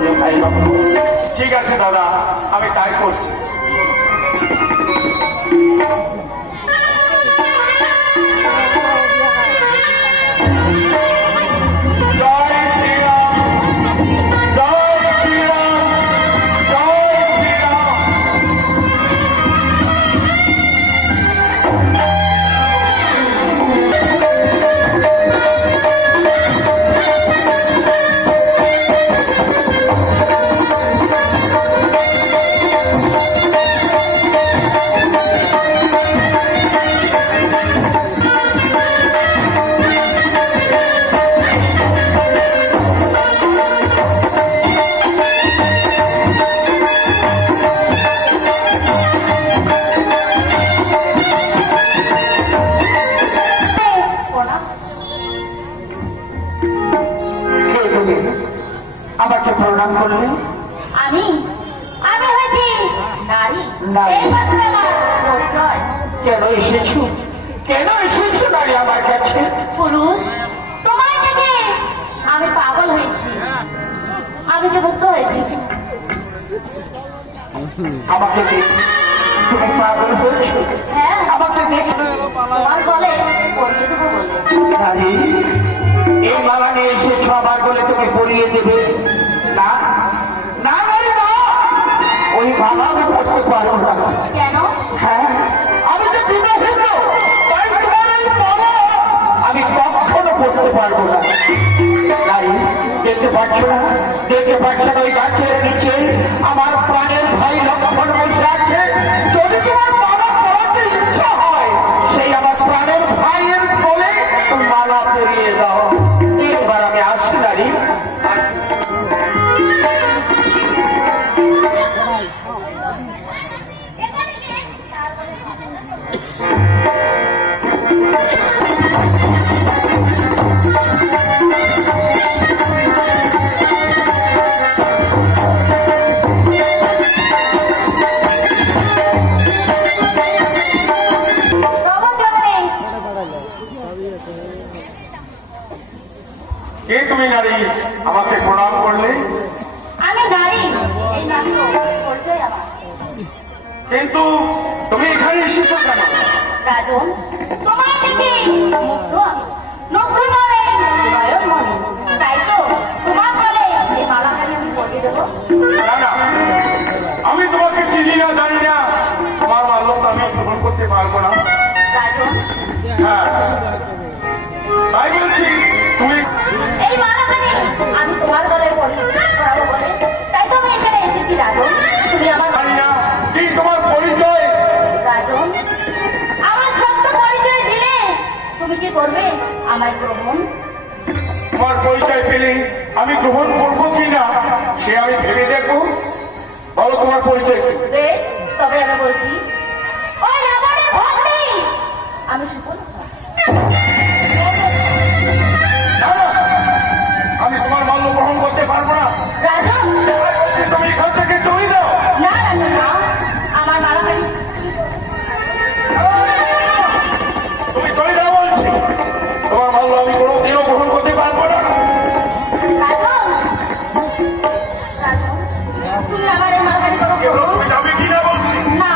বলে ভাই বাবু। ঠিক আছে দাদা, আমি তাই করছি। আমাকে প্রণাম করলে? আমি আমি হয়েছি নারী। কেন এসেছো, কেন এসেছো নারী আমার কাছে? পুরুষ, তোমায় দেখে আমি পাগল হয়েছি, আমি তো মুক্ত হয়েছি। আমাকে দেখে তুমি পাগল হয়েছো? হ্যাঁ, আমাকে দেখে তোমার বলে পরিয়ে দেবো বলে। নারী, এই মালা নিয়ে এসেছো আমার বলে তুমি পরিয়ে দেবে? না না নারী না, ওই মালা আমি করতে পারবো না। কেন? হ্যাঁ, আমি তো বিবাহিত, তাই তোমার এই মালা আমি কখনো করতে পারবো না। নারী, দেখতে পাচ্ছ না, দেখতে পাচ্ছ না ওই গাছের নিচে আমার প্রাণের ভাই লক্ষণ বসে আছে? যদি তোমার মালা পরাতে ইচ্ছা হয়, সেই আমার প্রাণের ভাইয়ের কোলে তুমি মালা পরিয়ে দাও। এবার আমি আসি নারী। কে তুমি নারী, আমাকে প্রণাম করলে? আমি নারী, এই নারী পরিচয় আমার। কিন্তু তুমি এখানে এসেছো কেন? রাজন, তোমার দেখে মুগ্ধ আমি, মুগ্ধ করে নয়ন মনে, তাই তো তোমার বলে এই মালাখানি আমি পরিয়ে দেবো। না না, আমি তোমাকে চিনি না, জানি না, তোমার মাল্যটা আমি গ্রহণ করতে পারবো না। রাজন, হ্যাঁ, তাই বলছি তুমি এই মালাখানি আমি তোমার বলে পরাবো বলে, তাই তো আমি এখানে এসেছি। রাজন, তুমি আমার জানি না কি তোমার পরিচয়। রাজন, আমার সত্য পরিচয় দিলে তুমি কি করবে আমায় গ্রহণ? তোমার পরিচয় পেলে আমি গ্রহণ করবো কিনা সে আমি ভেবে দেখবো। বলো তোমার পরিচয় কি? বেশ, তবে আমি বলছি, ওই রাবণের ভগ্নী আমি সুপর্ণা। না, না, আমি তোমার মাল্য গ্রহণ করতে পারবো না। রাজন, আর বলছি তুমি এখান থেকে চলে যাও। না রাজন না, আমার মালাখানি তুমি চলে যাও বলছি, তোমার মাল্য আমি কোনোদিনও গ্রহণ করতে পারবো না। রাজন, রাজন, তুমি আমার এই মালাখানি করো। কি হলো, তুমি যাবে কিনা বলছি? না,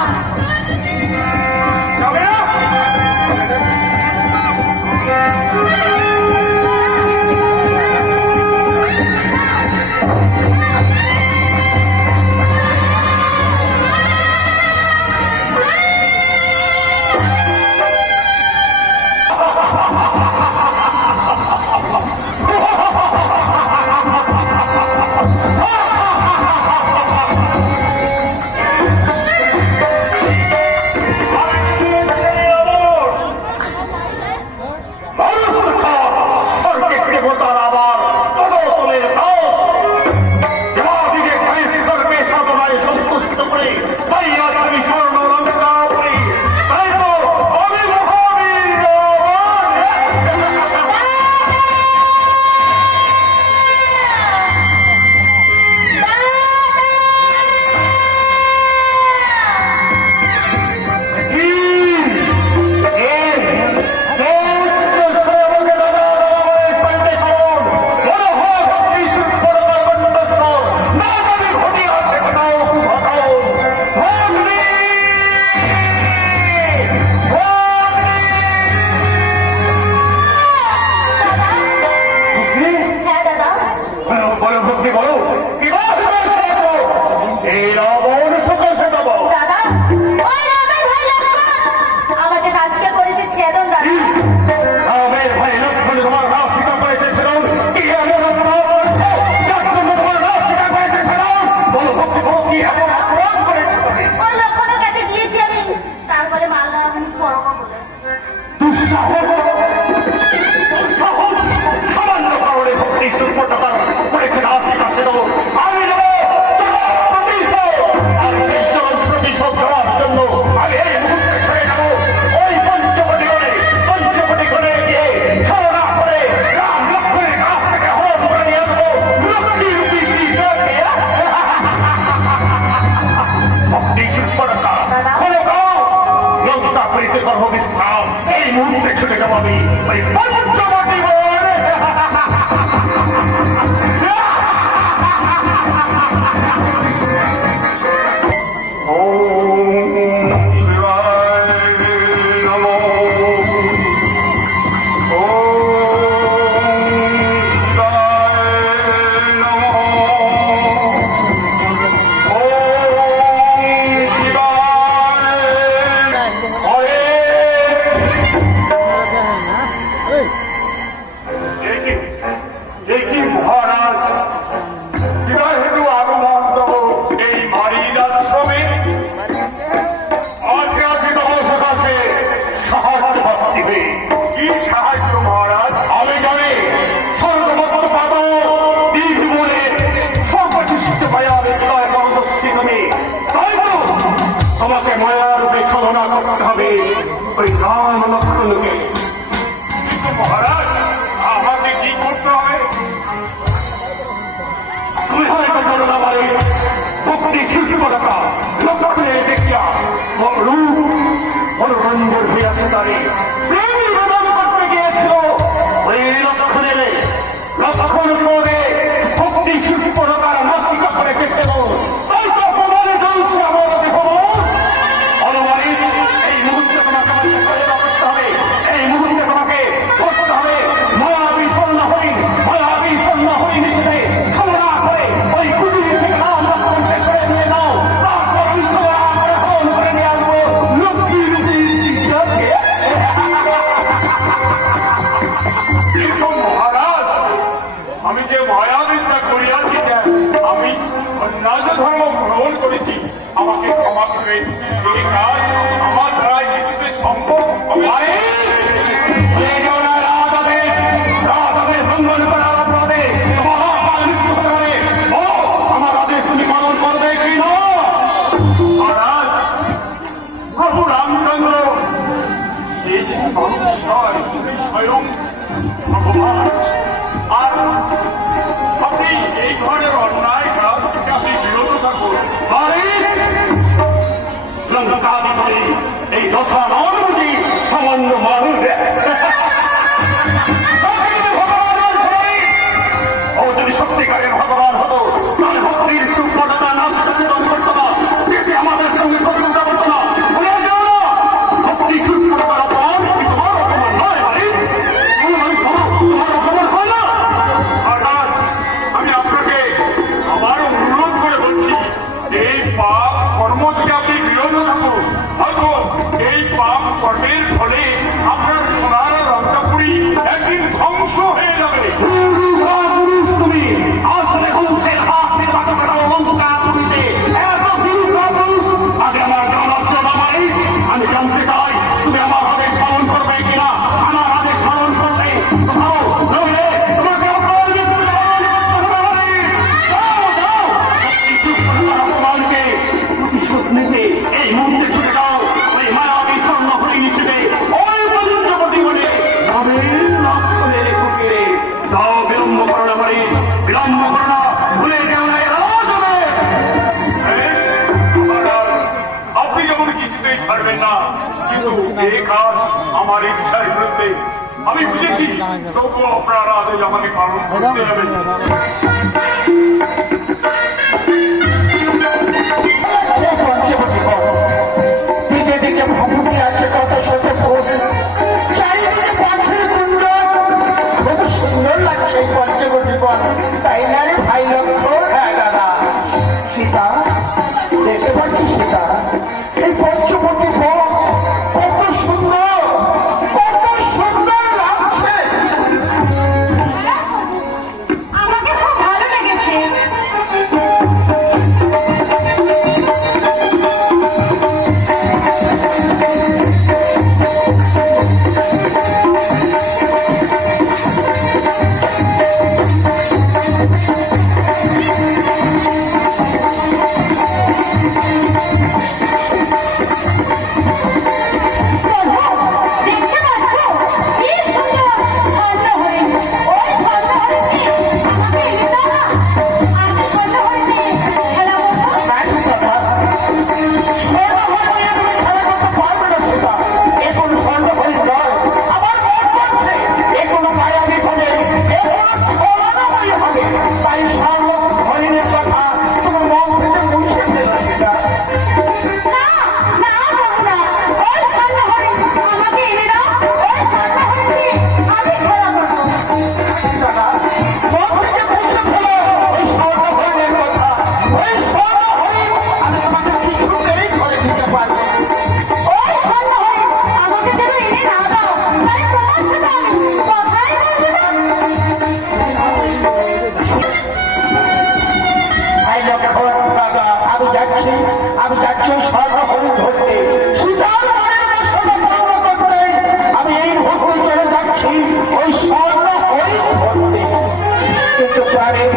যাবো আমি ওই পঞ্চবটী বন। ওম শিবায় নমঃ। মহারাজ হৃদয় হেতু আগমন তব এই মারিজ আশ্রমে আধ্যাত্মিক অবস্থা আছে সাহায্য দিবে। কি সাহায্য মহারাজ? আমি জানি স্বর্গবত্ত পাব দীর্ঘ বলে সর্বশিষ্ট পায়া বিদ্যায় পরদর্শী হবে। তাই তো তোমাকে মায়ার রূপে চালনা করতে হবে ওই রাম লক্ষ্মণকে। কিন্তু মহারাজ আমাকে কি করতে হবে? তুমি হয়তো জানো না বাড়ি ভক্তি শিল্পতা লক্ষ্মণের দেখিয়া রূপ মনোরঞ্জন হইয়াছে তারে প্রেমী প্রদান করতে গিয়েছিল ওই লক্ষ্মণের লক্ষ্মণ করে ভক্তি শিল্পতার নাসিকা করে গেছিল। তাই তো প্রমাণে চলছে আমার দেখো অনুমানিক এই মুহূর্তে তোমাকে আমাকে সহায়তা করতে হবে। এই মুহূর্তে তোমাকে করতে হবে মায়াবী সন্ন্য হরি হিসেবে ছলনা করে ওই কুটির থেকে নাম লক্ষ্মণকে সরে নিয়ে নাও। তারপর ওই ছলনা করে হরণ করে নিয়ে আসবো লক্ষ্মীর দিকে। কিন্তু মহারাজ আমি যে মায়াবিদ্যা করিয়াছি, আমি সন্ন্যাস ধর্ম গ্রহণ করেছি, আমাকে ক্ষমা করে এই কাজ আমার দ্বারা কিছুতে সম্ভব হবে। ভঙ্গন করার অপরাধে আমার আদেশ তুমি পালন করবে কি না? মহারাজ প্রভু রামচন্দ্র যে তুমি স্বয়ং ভগবান, আর আপনি এই ধরনের অন্যায় কাজ থেকে আপনি বিরত থাকুন। এই দশা নদী সামান্য মানুষ ও যদি সত্যিকারের ভগবান হতো তার ভক্তির সুপ্রদাতা নষ্ট করতো না, যেতে আমাদের সঙ্গে শত্রুতা করতো না। ভুলে যাও না ভক্তি সুপ্রদাতার অপমান তোমার অপমান নয় ভাই, তোমার অপমান হয় না। অর্থাৎ আমি আপনাকে আবার অনুরোধ করে বলছি এই পাপ কর্ম থেকে আপনি বিরত থাকুন। হয়তো এই পাপ কর্মের ফলে আপনার সোনার রক্তাপুরি একদিন ধ্বংস হয়ে যাবে। তুমি আসলে ধ্বংসের হাত থেকে বাঁচাবে না অহংকার করিতে এত বিরূপ পুরুষ। আগে আমার আমি জানতে চাই তুমি আমার আদেশ পালন করবে কিনা। আমার আদেশ পালন করবে নইলে তোমাকে অপমানকে প্রতিশোধ নিতে এই মুহূর্তে ছুটে যাও। ওই মায়াবী স্বর্ণ হয়ে নিচ্ছে ওই পর্যন্ত বলে লক্ষ্মণের কুটিরে যাও। বিলম্ব করো না ভাই, বিলম্ব করো না, ভুলে যাও না আপনি যেমন কিছুতেই ছাড়বেন না, কিন্তু এই কাজ আমার ইচ্ছার বিরুদ্ধে। আমি বুঝেছি তবুও আপনারা আদেশ আমাকে পালন করতে হবে। দিকে দিকে ভূমি আছে কত শত ফুল, চারিদিকে পাখির কুঞ্জন, খুব সুন্দর লাগছে এই পঞ্চবটী বন, তাই না রে ভাই লক্ষ্মণ? হ্যাঁ দাদা। সীতা দেখতে পাচ্ছি সীতা এই পঞ্চবটী বন কত সুন্দর, কত সুন্দর লাগছে। আমাকে ক্ষমা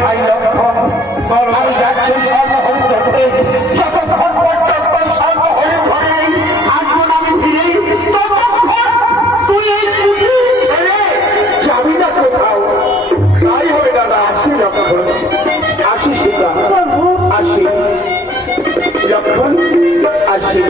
ভাই লক্ষণ, আমি যাচ্ছি স্বর্ণহরি ধরতে, যতক্ষণ পর্যন্ত স্বর্ণহরি ধরে আসবো না আমি ফিরে, ততক্ষণ তুই এই কুটির ছেড়ে যাবি না কোথাও। তাই হবে দাদা। আসি লক্ষণ, আসি সীতা, আসি লক্ষণ, আসি।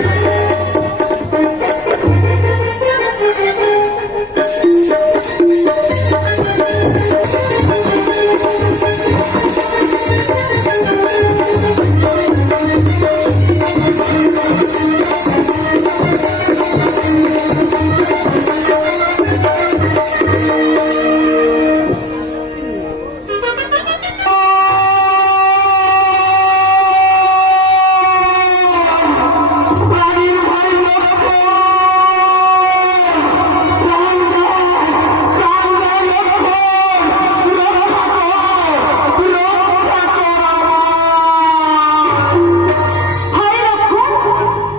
হরে লক্ষণ,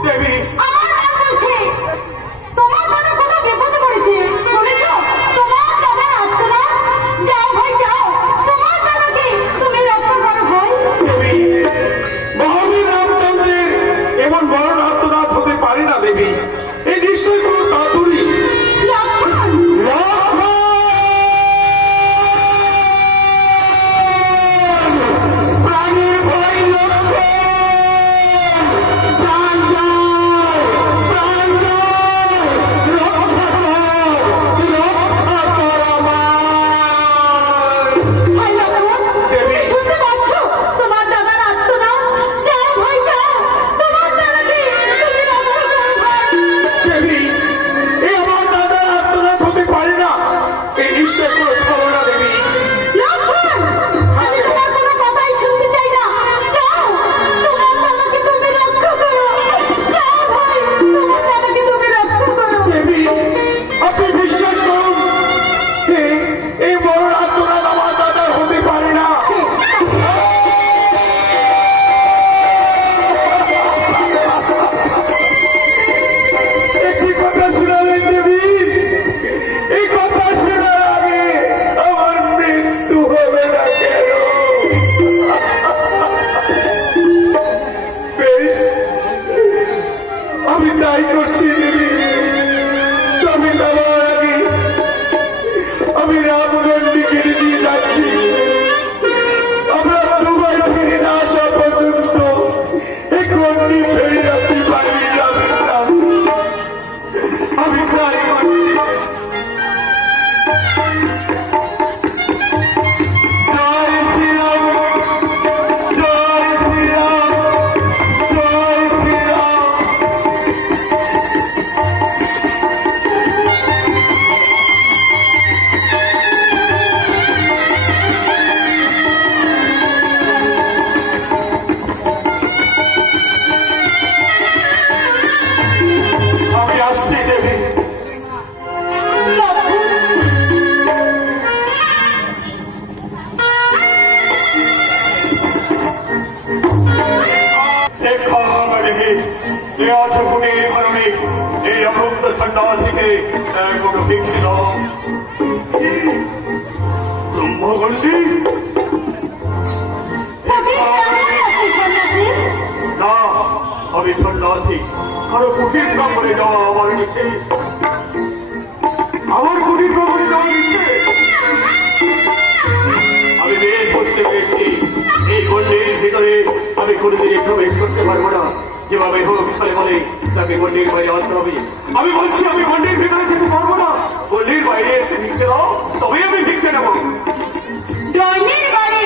দেবী আমার মন বলছে তোমার মনে কোনো বিপদ পড়েছে। শুনেছ তোমার দাদার আত্মনা? যাও ভাই যাও, তোমার দাদাকে তুমি রক্ষা করো ভাই। দেবী মহাবীর রামচন্দ্রের এমন বড় আত্মনাথ হতে পারে না দেবী, এই নিশ্চয় কোনো কাতুরি। লক্ষণ, প্রাণের ভাই লক্ষণ, প্রাণ যায়, প্রাণ যায়, রক্ষা কর আমায়। ভাই লক্ষণ, তুমি শুনতে পাচ্ছ তোমার দাদার আত্মনা? যাও ভাই যাও, তোমার দাদাকে তুমি রক্ষা করো ভাই। দেবী এই আমার দাদার আত্মনাথ হতে পারে না, এই নিশ্চয় কোনো ছলনা দেবী। লক্ষণ, আমি তোমার কোনো কথাই শুনতে চাই না। যাও, তোমার দাদাকে তুমি রক্ষা করো। যাও ভাই, তোমার দাদাকে তুমি রক্ষা করো। দেবী আপনি বিশ্বাস করুন, এই বড় আত্মনাথ আমার দাদার হতে পারে না। একটি কথা শোনালেন দেবী, এই কথা শোনার আগে আমার মৃত্যু হবে না কেন? বেশ, আমি তাই করছি দেবী। তবে যাওয়ার আগে আমি রামগণ্ডীকে নিয়ে যাচ্ছি। আমরা দুবাই ফিরে না আসা পর্যন্ত এই গণ্ডি ফেরি আপনি বাইরে যাবেন না। আমি তাই করছি। জয় শ্রীরাম, জয় শ্রীরাম, জয় শ্রীরাম। আমি আসছি দেবী। এই অমৃত সন্ন্যাসীকে কোনো ব্যক্তি ব্রহ্মগণ্ডী তুমি কেমন আছিস সন্ন্যাসী? না, আমি সন্ন্যাসী। কারো কুটির প্রাঙ্গণে যাওয়া আমার নিষেধ, আমার কুটির প্রাঙ্গণে যাওয়া নিষেধ। আমি বেশ বুঝতে পেরেছি এই গণ্ডির ভিতরে আমি কোনোদিন প্রবেশ করতে পারবো না। যেভাবে হোক চলে বলে তাকে গণ্ডির বাইরে আসতে হবে। আমি বলছি আমি গণ্ডির ভিতরে যেতে পারবো না। গণ্ডির বাইরে এসে ভিক্ষে দাও, তবেই আমি ভিক্ষে নেবো। দৈনিক বাড়ি